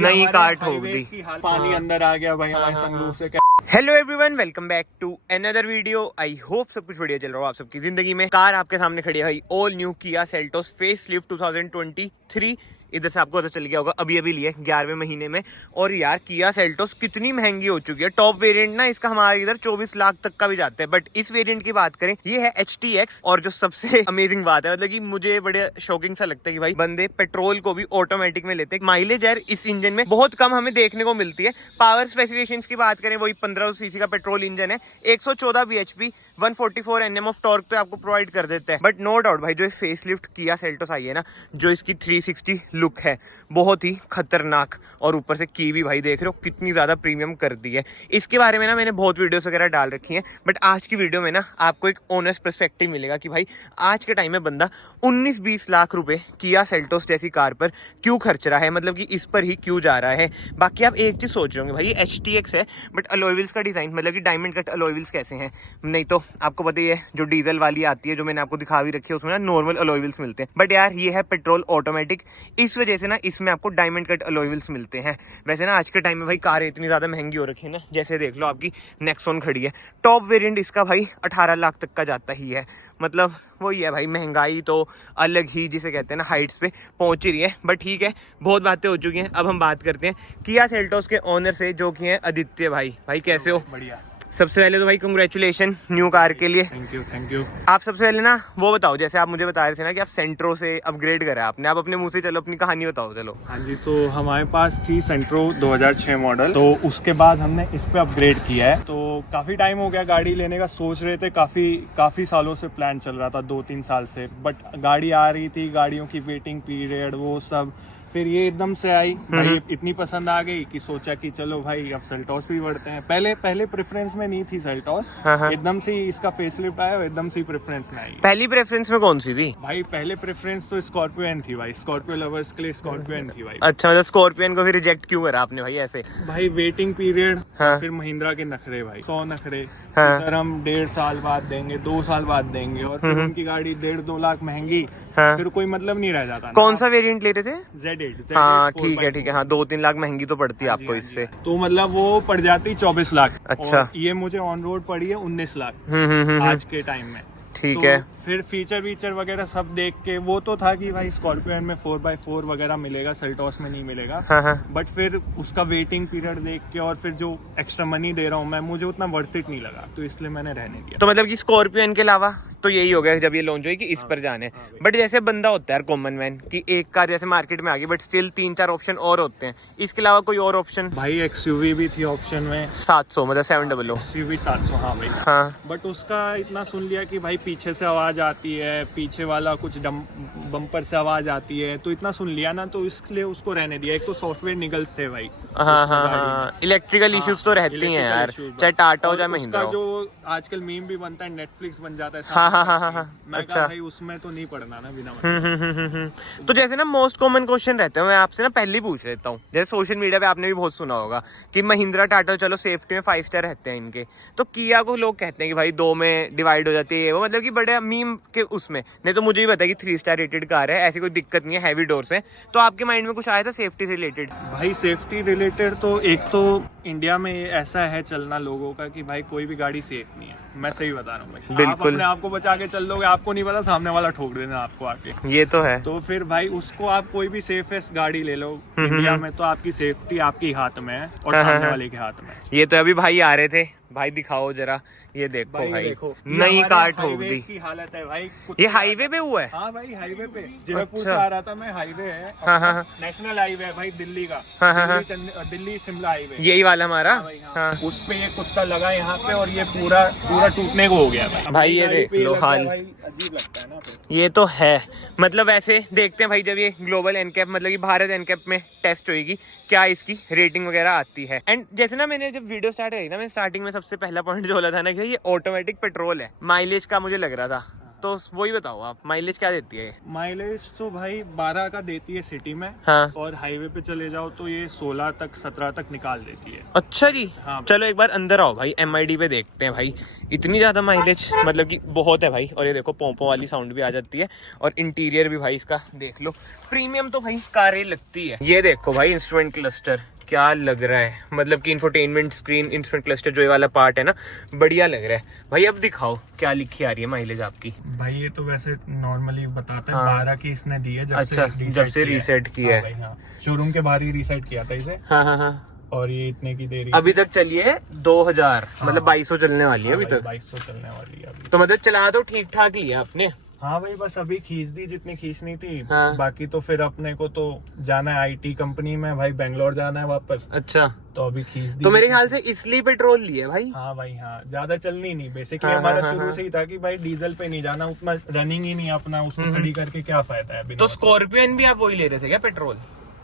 नई कार ठोक दी, पानी अंदर आ गया भाई हमारे संगरूर से। Hello everyone, welcome back to another video. I hope सब कुछ बढ़िया चल रहा हो आप सबकी जिंदगी में। कार आपके सामने खड़ी है भाई, all new Kia Seltos face lift 2023। इधर से आपको पता चल गया होगा, अभी लिए 11वें महीने में। और यार किया सेल्टोस कितनी महंगी हो चुकी है। टॉप वेरिएंट ना इसका हमारे इधर 24 लाख तक का भी जाता है, बट इस वेरिएंट की बात करें ये है HTX। और जो सबसे अमेजिंग बात है, मतलब कि मुझे बड़े शॉकिंग सा लगता है कि भाई बंदे पेट्रोल को भी ऑटोमेटिक में लेते हैं। माइलेज यार इस इंजन में बहुत कम हमें देखने को मिलती है। पावर स्पेसिफिकेशंस की बात करें, वही 1500 सीसी का पेट्रोल इंजन है, 114 bhp, 144 Nm ऑफ टॉर्क तो आपको प्रोवाइड कर देते हैं। बट नो डाउट भाई, जो फेस लिफ्ट किया सेल्टोस आई है ना, जो इसकी 360 लुक है बहुत ही खतरनाक। और ऊपर से की भी भाई देख रहे हो कितनी ज्यादा प्रीमियम कर दी है। इसके बारे में ना मैंने बहुत वीडियोस वगैरह डाल रखी हैं, बट आज की वीडियो में ना आपको एक ऑनेस्ट पर्सपेक्टिव मिलेगा कि भाई आज के टाइम में बंदा 19-20 लाख रुपए किया सेल्टोस जैसी कार पर क्यों खर्च रहा है, मतलब कि इस पर ही क्यों जा रहा है। बाकी आप एक चीज सोच रहे होंगे, भाई HTX है बट अलॉय व्हील्स का डिजाइन, मतलब कि डायमंड कट अलॉय व्हील्स कैसे हैं। नहीं तो आपको पता ही है, जो डीजल वाली आती है जो मैंने आपको दिखा भी रखी है, उसमें ना नॉर्मल अलॉय व्हील्स मिलते हैं। बट यार ये है पेट्रोल ऑटोमेटिक, इस वजह से ना इसमें आपको डायमंड कट अलॉय व्हील्स मिलते हैं। वैसे ना आज के टाइम में भाई कारें इतनी ज्यादा महंगी हो रखी है ना, जैसे देख लो आपकी नेक्सॉन खड़ी है, टॉप वेरिएंट इसका भाई 18 लाख तक का जाता ही है। मतलब वही है भाई, महंगाई तो अलग ही जिसे कहते हैं ना हाइट्स पे पहुंच ही रही है। बट ठीक है, बहुत बातें हो चुकी हैं, अब हम बात करते हैं किया सेल्टोस के ओनर से, जो कि हैं आदित्य भाई। भाई कैसे हो? बढ़िया। सबसे पहले तो भाई कंग्रेचुलेशन न्यू कार के लिए। Thank you. आप सबसे पहले ना वो बताओ, जैसे आप मुझे बता रहे थे ना कि आप सेंट्रो से अपग्रेड करा आपने, आप अपने मुंह से चलो अपनी कहानी बताओ। चलो। हाँ जी, तो हमारे पास थी सेंट्रो 2006 मॉडल, तो उसके बाद हमने इस पे अपग्रेड किया है। तो काफी टाइम हो गया गाड़ी लेने का, सोच रहे थे, काफी सालों से प्लान चल रहा था, 2-3 साल से। बट गाड़ी आ रही थी, गाड़ियों की वेटिंग पीरियड वो सब, फिर ये एकदम से आई भाई, इतनी पसंद आ गई कि सोचा कि चलो भाई अब सेल्टोस भी बढ़ते हैं। पहले प्रेफरेंस में नहीं थी सेल्टोस, एकदम से इसका फेसलिफ्ट आया और एकदम से प्रेफरेंस में आई। पहली प्रेफरेंस में कौन सी थी भाई? पहले प्रेफरेंस तो स्कॉर्पियन थी भाई, स्कॉर्पियो लवर्स के लिए स्कॉर्पियन थी भाई। अच्छा, मतलब स्कॉर्पियन को फिर रिजेक्ट क्यों करा आपने भाई ऐसे? भाई वेटिंग पीरियड, हाँ। फिर महिंद्रा के नखरे भाई, 100 नखरे। हाँ। सर हम 1.5 साल बाद देंगे, 2 साल बाद देंगे, और फिर उनकी गाड़ी 1.5-2 लाख महंगी, हाँ। फिर कोई मतलब नहीं रह जाता। कौन सा वेरिएंट ले रहे थे? Z8। हाँ ठीक है, हाँ 2-3 लाख महंगी तो पड़ती है आपको इससे। तो मतलब वो पड़ जाती 24 लाख। अच्छा। और ये मुझे ऑन रोड पड़ी है 19 लाख आज के टाइम में। ठीक तो है। फिर फीचर वगैरह सब देख के वो तो था कि भाई स्कॉर्पियन में 4x4 वगैरह मिलेगा, सेल्टोस में नहीं मिलेगा। हाँ। बट फिर उसका वेटिंग पीरियड देख के और फिर जो एक्स्ट्रा मनी दे रहा हूँ मैं, मुझे उतना वर्थ इट नहीं लगा, तो इसलिए मैंने रहने दिया। तो मतलब कि स्कॉर्पियन के अलावा तो यही हो गया जब ये लॉन्च हुई कि इस पर जाने। बट जैसे बंदा होता है कॉमन मैन कि एक कार जैसे मार्केट में आ गई, बट स्टिल 3-4 ऑप्शन और होते हैं, इसके अलावा कोई और ऑप्शन? भाई XUV भी थी ऑप्शन में, 700 मतलब 700। XUV 700, हाँ भाई। हाँ। बट उसका इतना सुन लिया कि भाई पीछे से आवाज आती है, पीछे वाला कुछ बम्पर से आवाज आती है, तो इतना सुन लिया ना, तो इसलिए उसको रहने दिया। एक तो सॉफ्टवेयर निगल्स से भाई। हाँ, इलेक्ट्रिकल इश्यूज तो रहती हैं यार, चाहे टाटा हो चाहे महिंद्रा हो। जो आजकल मीम भी बनता है, नेटफ्लिक्स बन जाता है। हाँ। मैं अच्छा। कहा भाई उसमें तो नहीं पढ़ना ना बिना तो जैसे ना मोस्ट कॉमन क्वेश्चन रहते हैं, मैं आपसे ना पहले ही पूछ लेता हूँ। जैसे सोशल मीडिया पे आपने भी बहुत सुना होगा कि महिंद्रा टाटा चलो सेफ्टी में 5 स्टार रहते हैं इनके, तो किया को लोग कहते हैं कि भाई 2 में डिवाइड हो जाती है वो, मतलब कि बड़े मीम के उसमें। नहीं तो मुझे ही पता है कि 3 स्टार रेटेड कार है, ऐसी कोई दिक्कत नहीं है, हैवी डोर्स है। तो आपके माइंड में कुछ आया था सेफ्टी से रिलेटेड? भाई सेफ्टी रिलेटेड तो एक तो इंडिया में ऐसा है चलना लोगों का कि भाई कोई भी गाड़ी सेफ नहीं है। मैं सही बता रहा हूँ भाई, बिल्कुल। आप अपने आप को बचा के चल लोगे, आपको नहीं पता सामने वाला ठोक देना आपको आके। ये तो है। तो फिर भाई उसको आप कोई भी सेफेस्ट गाड़ी ले लो इंडिया में, तो आपकी सेफ्टी आपके हाथ में है और सामने वाले के हाथ में। ये तो अभी भाई आ रहे थे, भाई दिखाओ जरा, ये देखो भाई देखो, नई कार ठोक दी। की हालत है भाई। ये हाईवे पे हुआ है? हाँ भाई हाईवे पे, जयपुर से अच्छा। आ रहा था मैं, हाईवे है। हाँ। नेशनल हाईवे है भाई दिल्ली का। हाँ। दिल्ली शिमला हाईवे, यही वाला हमारा। हाँ। उस पे ये कुत्ता लगा यहाँ पे और ये पूरा टूटने को हो गया भाई ये देख लो हाल। अजीब लगता है ना फिर। ये तो है, मतलब ऐसे देखते हैं भाई जब ये ग्लोबल एनकैप मतलब कि भारत एनकैप में टेस्ट होगी, क्या इसकी रेटिंग वगैरह आती है। एंड जैसे ना मैंने जब वीडियो स्टार्ट करी ना, मैंने स्टार्टिंग में सबसे पहला पॉइंट जो बोला था ना कि ये ऑटोमेटिक पेट्रोल है, माइलेज का मुझे लग रहा था तो वही बताओ आप, माइलेज क्या देती है? माइलेज तो भाई 12 का देती है सिटी में। हाँ। और हाईवे पे चले जाओ तो ये 16 तक 17 तक निकाल देती है। अच्छा जी। हाँ। चलो एक बार अंदर आओ भाई, MID पे देखते हैं भाई। इतनी ज्यादा माइलेज मतलब कि बहुत है भाई। और ये देखो पोंपो वाली साउंड भी आ जाती है। और इंटीरियर भी भाई इसका देख लो, प्रीमियम तो भाई कारें लगती है। ये देखो भाई इंस्ट्रूमेंट क्लस्टर क्या लग रहा है, मतलब कि इंफोटेनमेंट स्क्रीन, इंस्ट्रूमेंट क्लस्टर जो ये वाला पार्ट है ना, बढ़िया लग रहा है भाई। अब दिखाओ क्या लिखी आ रही है माइलेज आपकी। भाई ये तो वैसे नॉर्मली बताता है। हाँ। 12 की इसने दी है अच्छा, जब से रीसेट किया है। हाँ, शोरूम के बाहर ही रीसेट किया था इसे। हाँ हाँ हाँ। और ये इतने की दे रही अभी तक चलिए 2000, मतलब 2200 चलने वाली है अभी तक। 2200 चलने वाली है अभी। तो मतलब चला तो ठीक ठाक लिया आपने। हाँ भाई, बस अभी खींच दी जितनी खींचनी थी। हाँ। बाकी तो फिर अपने को तो जाना है IT कंपनी में भाई, बेंगलोर जाना है वापस। अच्छा, तो अभी खींच दी। तो मेरे ख्याल से इसलिए पेट्रोल लिए भाई। हाँ भाई हाँ, ज्यादा चलनी नहीं। बेसिकली हाँ, हमारा हाँ, शुरू हाँ। से ही था कि भाई डीजल पे नहीं जाना, उतना रनिंग ही नहीं अपना, उसको खड़ी करके क्या फायदा है। तो स्कॉर्पियन भी आप वही ले रहे थे क्या, पेट्रोल?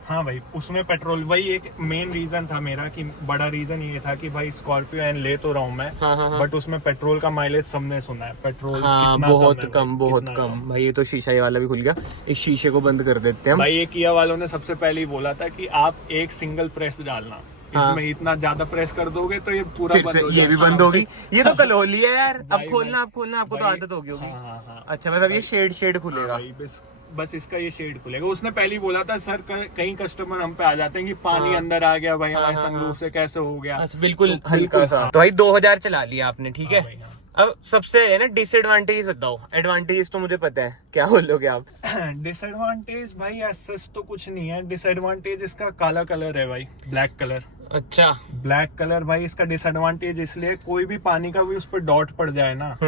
हाँ भाई, उसमें पेट्रोल, वही एक मेन रीजन था मेरा, कि बड़ा रीजन ये था कि भाई स्कॉर्पियो एन ले तो रहा हूँ मैं। हाँ, हाँ, हाँ। बट उसमें पेट्रोल का माइलेज सबने सुना है, पेट्रोल हाँ, कितना बहुत है कम, भाई, बहुत कितना कम भाई। ये तो शीशा ये वाला भी खुल गया, इस शीशे को बंद कर देते हैं हम। भाई ये किया वालों ने सबसे पहले ही बोला था कि आप एक सिंगल प्रेस डालना। हाँ। इसमें इतना ज्यादा प्रेस कर दोगे तो ये पूरा फिर बंद से हो ये भी जाएगा। बंद होगी। ये तो कल होली है यार। अब भाई, खोलना, भाई, आप खोलना, आपको तो भाई, आदत होगी होगी। हाँ, हाँ, हाँ। अच्छा, मतलब ये शेड खुलेगा। भाई बस इसका ये शेड खुलेगा। उसने पहले ही बोला था सर, कई कस्टमर हम पे आ जाते हैं कि पानी हाँ। अंदर आ गया भाई, हाँ, हमारे हाँ, सनरूफ से कैसे हो गया। अच्छा, बिल्कुल तो हल्का सा। तो भाई 2000 चला लिया आपने, ठीक है। हाँ भाई, हाँ। अब सबसे है ना डिसएडवांटेज बताओ। एडवांटेज तो मुझे पता है, क्या बोलोगे आप? डिसएडवांटेज भाई ऐसा तो कुछ नहीं है। डिसएडवांटेज इसका काला कलर है भाई, ब्लैक कलर। अच्छा। ब्लैक कलर भाई इसका डिसएडवांटेज इसलिए, कोई भी पानी का भी उस पर डॉट पड़ जाए ना,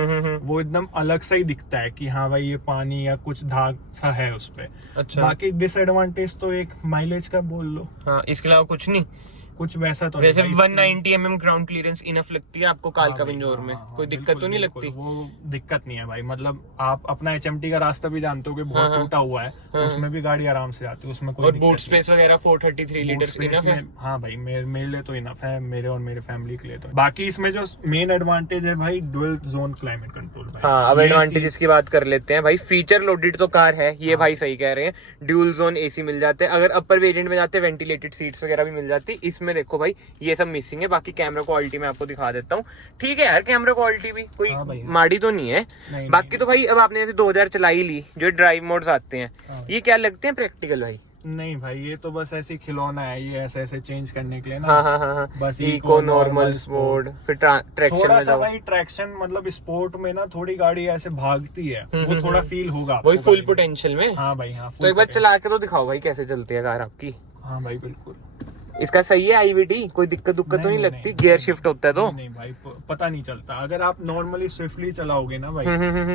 वो एकदम अलग सा ही दिखता है कि हाँ भाई ये पानी या कुछ दाग सा है उस पे। अच्छा। बाकी डिसएडवांटेज तो एक माइलेज का बोल लो, हाँ, इसके अलावा कुछ नहीं। कुछ वैसा तो वैसे नहीं भाई। 190 mm ग्राउंड क्लियरेंस इनफ लगती है आपको कालका पिंजौर में? कोई दिक्कत तो नहीं बिल्कुल, लगती? वो दिक्कत नहीं है भाई। मतलब आप अपना HMT का रास्ता भी जानते हो कि बहुत हाँ, टूटा हुआ है। हाँ। उसमें भी गाड़ी आराम से जाती है, उसमें कोई और दिक्कत बूट नहीं। स्पेस वगैरह 433 बूट लीटर्स स्पेस इनफ है? में, हाँ भाई मेरे लिए तो इनफ है, मेरे और मेरे फैमिली के लिए तो। बाकी इसमें जो मेन एडवांटेज है भाई, डुअल जोन क्लाइमेट कंट्रोल भाई। हाँ, अब ये एडवांटेजेस चीज- की बात कर लेते हैं भाई। फीचर लोडेड तो कार है ये भाई, सही कह रहे हैं। ड्यूल जोन AC मिल जाते हैं। अगर अपर वेरिएंट में जाते हैं वेंटिलेटेड सीट्स वगैरह भी मिल जाती है। इसमें देखो भाई ये सब मिसिंग है। बाकी कैमरा क्वालिटी मैं आपको दिखा देता हूँ, ठीक है यार। कैमरा क्वालिटी भी कोई हाँ भाई, माड़ी तो नहीं है। नहीं, बाकी नहीं। तो भाई अब आपने जैसे 2000 चलाई ली, जो ड्राइव मोड्स आते हैं, हाँ। ये क्या लगते हैं प्रैक्टिकल भाई? नहीं भाई, ये तो बस ऐसे ही खिलौना है, ये ऐसे ऐसे चेंज करने के लिए ना। हाँ हाँ हाँ हाँ। बस इको, नॉर्मल, मोड, फिर ट्रैक्शन थोड़ा में सा जाओ। भाई ट्रैक्शन, मतलब स्पोर्ट में ना थोड़ी गाड़ी ऐसे भागती है, वो थोड़ा फील होगा वही आपको फुल गाड़ी में। पोटेंशियल में। हाँ भाई हाँ, तो एक बार चला के तो दिखाओ भाई कैसे चलती है कार आपकी। हाँ भाई बिल्कुल। इसका सही है IVD? कोई दिक्कत तो नहीं लगती? गियर शिफ्ट होता है तो? नहीं भाई, पता नहीं चलता। अगर आप नॉर्मली स्विफ्टली चलाओगे ना भाई,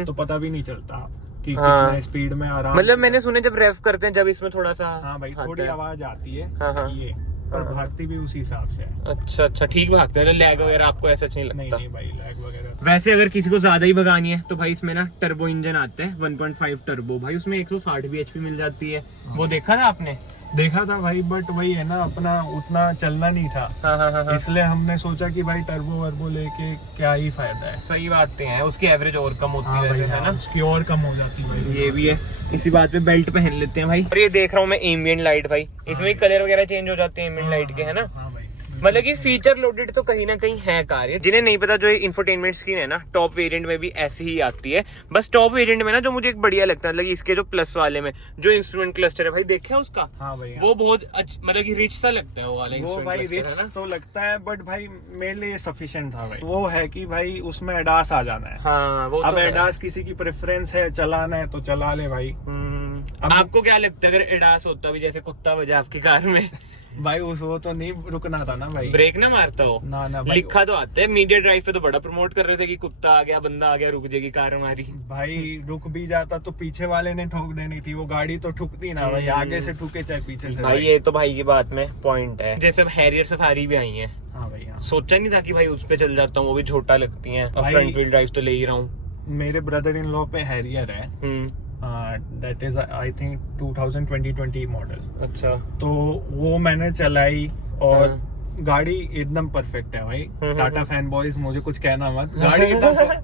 तो पता भी नहीं चलता कि हाँ। कितने स्पीड में आराम मतलब से- मैंने सुने जब रेफ करते हैं, जब इसमें थोड़ा सा हाँ भाई, आता थोड़ी है। आवाज आती है। हाँ, हाँ। ये पर भागती भी उसी हिसाब से है। अच्छा अच्छा, ठीक भागता है। लैग वगैरह आपको ऐसा नहीं नहीं लगता? नहीं भाई, लैग वगैरह वैसे अगर किसी को ज्यादा ही भगानी है तो भाई इसमें ना टर्बो इंजन आता है, 1.5 टर्बो भाई। उसमें 160 bhp मिल जाती है। वो देखा था आपने? देखा था भाई, बट वही है ना, अपना उतना चलना नहीं था। हाँ हाँ हाँ हाँ। इसलिए हमने सोचा कि भाई टर्बो वर्बो लेके क्या ही फायदा है। सही बातें हैं, उसकी एवरेज और कम होती हाँ है भाई, वैसे, है हाँ, ना? उसकी और कम हो जाती भाई। ये भी है। इसी बात पे बेल्ट पहन लेते हैं भाई। और ये देख रहा हूँ मैं एम्बिएंट लाइट भाई, इसमें भी कलर वगैरह चेंज हो जाते हैं एम्बिएंट लाइट के, है ना? हाँ भाई, मतलब कि फीचर लोडेड तो कहीं ना कहीं है कार ये। जिन्हें नहीं पता, जो इंफोटेनमेंट स्क्रीन है ना, टॉप वेरिएंट में भी ऐसी ही आती है। बस टॉप वेरिएंट में ना जो मुझे एक बढ़िया लगता है, मतलब इसके जो प्लस वाले में जो इंस्ट्रूमेंट क्लस्टर है भाई, देखा है उसका? हाँ भाई, वो बहुत मतलब कि रिच सा लगता है वो वाला वो इंस्ट्रूमेंट भाई क्लस्टर, रिच है ना? तो लगता है, बट भाई मेरे लिए सफिशिएंट था भाई। वो है कि भाई उसमें एडास आ जाना है। हाँ, वो अब तो है। एडास किसी की प्रेफरेंस है, चलाना है तो चला ले भाई। अब- आपको क्या लगता है अगर एडास होता भी, जैसे कुत्ता बजा आपकी कार में, भाई वो तो नहीं रुकना था ना भाई। ब्रेक ना मारता हो? ना ना भाई, लिखा तो आता है, मीडिया ड्राइव पे तो बड़ा प्रमोट कर रहे थे कि कुत्ता आ गया, बंदा आ गया, रुक जाएगी कार हमारी। भाई रुक भी जाता तो पीछे वाले ने ठोक देनी थी। वो गाड़ी तो ठुकती ना भाई, आगे से ठुके चाहे पीछे से भाई ये तो भाई की बात में पॉइंट है। जैसे अब हैरियर सफारी भी आई है, हाँ भाई हाँ। सोचा नहीं था कि भाई उस पे चल जाता हूँ, वो भी छोटा लगती है। भाई- फ्रंट व्हील ड्राइव तो ले ही रहा हूँ। मेरे ब्रदर इन लॉ पे हैरियर है, that is I think 2020 model. अच्छा। तो वो मैंने चलाई और गाड़ी एकदम परफेक्ट है भाई। टाटा फैन बॉयज मुझे कुछ कहना मत, गाड़ी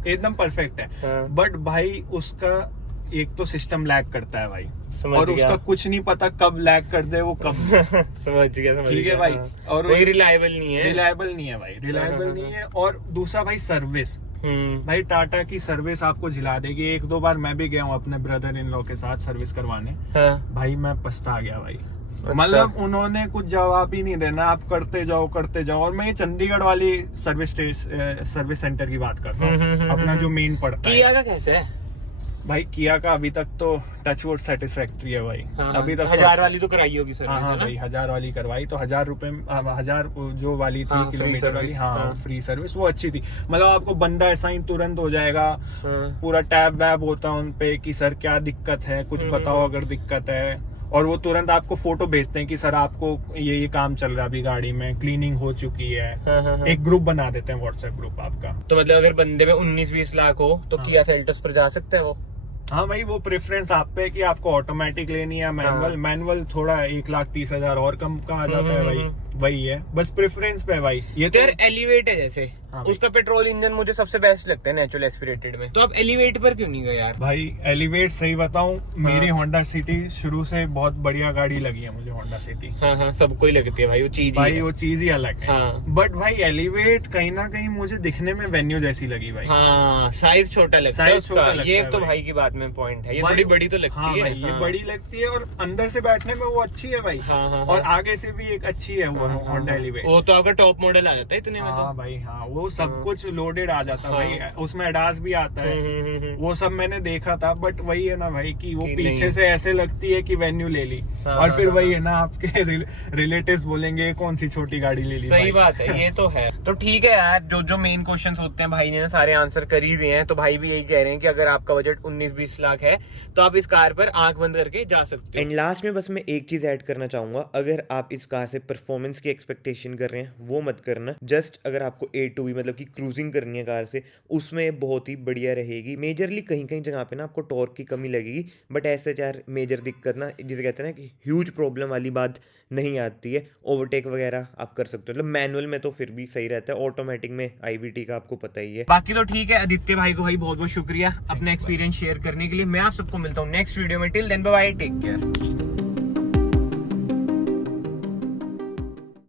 एकदम परफेक्ट है। बट भाई उसका एक तो सिस्टम लैग करता है भाई, और उसका कुछ नहीं पता कब लैग कर दे वो कब समझ गया ठीक है भाई। और वही रिलायबल नहीं है भाई, रिलायबल नहीं है। और दूसरा भाई सर्विस, भाई टाटा की सर्विस आपको झिला देगी। एक दो बार मैं भी गया हूँ अपने ब्रदर इन लॉ के साथ सर्विस करवाने, भाई मैं पछता गया भाई। मतलब उन्होंने कुछ जवाब ही नहीं देना, आप करते जाओ। और मैं ये चंडीगढ़ वाली सर्विस सेंटर की बात कर रहा हूँ, अपना जो मेन पड़ता है। किया का कैसे है भाई? किया का अभी तक तो टचवुड सेटिस्फैक्ट्री है भाई। अभी तक 1000 वाली तो कराई होगी सर? हाँ भाई 1000 वाली करवाई तो 1000 रुपए, 1000 जो वाली थी किलोमीटर वाली, हाँ फ्री सर्विस, वो अच्छी थी। मतलब आपको बंदा ऐसा ही तुरंत हो जाएगा, पूरा टैब वैब होता है उनपे कि सर क्या दिक्कत है, कुछ बताओ अगर दिक्कत है। और वो तुरंत आपको फोटो भेजते हैं कि सर आपको ये काम चल रहा है अभी गाड़ी में, क्लीनिंग हो चुकी है। एक ग्रुप बना देते हैं, व्हाट्सएप ग्रुप आपका। तो मतलब अगर बंदे में 19-20 लाख हो तो किया सेल्टोस पर जा सकते हो? हाँ भाई वो प्रेफरेंस आप पे कि आपको ऑटोमेटिक लेनी है मैनुअल। मैनुअल थोड़ा 1,30,000 और कम का आ जाता है भाई, वही है बस प्रेफरेंस पे भाई। ये तो यार एलिवेट है जैसे, उसका पेट्रोल इंजन मुझे सबसे बेस्ट लगता है नेचुरल एस्पिरेटेड में, तो आप एलिवेट पर क्यों नहीं गए यार? भाई एलिवेट सही बताऊं, मेरी होंडा सिटी शुरू से बहुत बढ़िया गाड़ी लगी है मुझे, होंडा सिटी। हाँ सबको ही लगती है भाई, वो चीज भाई वो चीज ही अलग है। बट भाई एलिवेट कहीं ना कहीं मुझे दिखने में वेन्यू जैसी लगी भाई। हाँ साइज छोटा लगता है उसका, ये तो भाई की बात में पॉइंट है। ये थोड़ी बड़ी तो लगती है, ये बड़ी लगती है और अंदर से बैठने में वो अच्छी है भाई। और आगे से भी एक अच्छी है वो होंडा एलिवेट। वो तो आपका टॉप मॉडल आ जाता है इतने में। हाँ भाई हाँ, वो सब कुछ लोडेड आ जाता है भाई, उसमें एडास भी आता है, वो सब मैंने देखा था। बट वही है ना भाई कि वो पीछे से ऐसे लगती है कि वेन्यू ले ली, और फिर वही है ना आपके रिलेटिव्स बोलेंगे कौन सी छोटी गाड़ी ले ली। सही बात है, ये तो है। तो ठीक है यार, जो मेन क्वेश्चंस होते हैं भाई ने ना सारे आंसर कर ही दिए हैं। तो भाई भी यही कह रहे हैं कि अगर आपका बजट 19-20 लाख है तो आप इस कार पर आंख बंद करके जा सकते हो। एंड लास्ट में बस मैं एक चीज ऐड करना चाहूंगा, अगर आप इस कार से परफॉर्मेंस की एक्सपेक्टेशन कर रहे हैं वो मत करना। जस्ट अगर आपको A2B मतलब कि क्रूजिंग करनी है कार से, उसमें बहुत ही बढ़िया रहेगी। मेजरली कहीं कहीं जगह पे ना आपको टॉर्क की कमी लगेगी, बट ऐसे यार मेजर दिक्कत ना, जिसे कहते हैं ना कि ह्यूज प्रॉब्लम वाली बात नहीं आती है। ओवरटेक वगैरह आप कर सकते हो, मतलब मैनुअल में तो फिर भी सही रहता है, ऑटोमेटिक में IVT का आपको पता ही है। बाकी तो ठीक है। आदित्य भाई को भाई बहुत बहुत शुक्रिया अपना एक्सपीरियंस शेयर करने के लिए। मैं आप सबको मिलता हूँ नेक्स्ट वीडियो में। Till then bye bye, take care.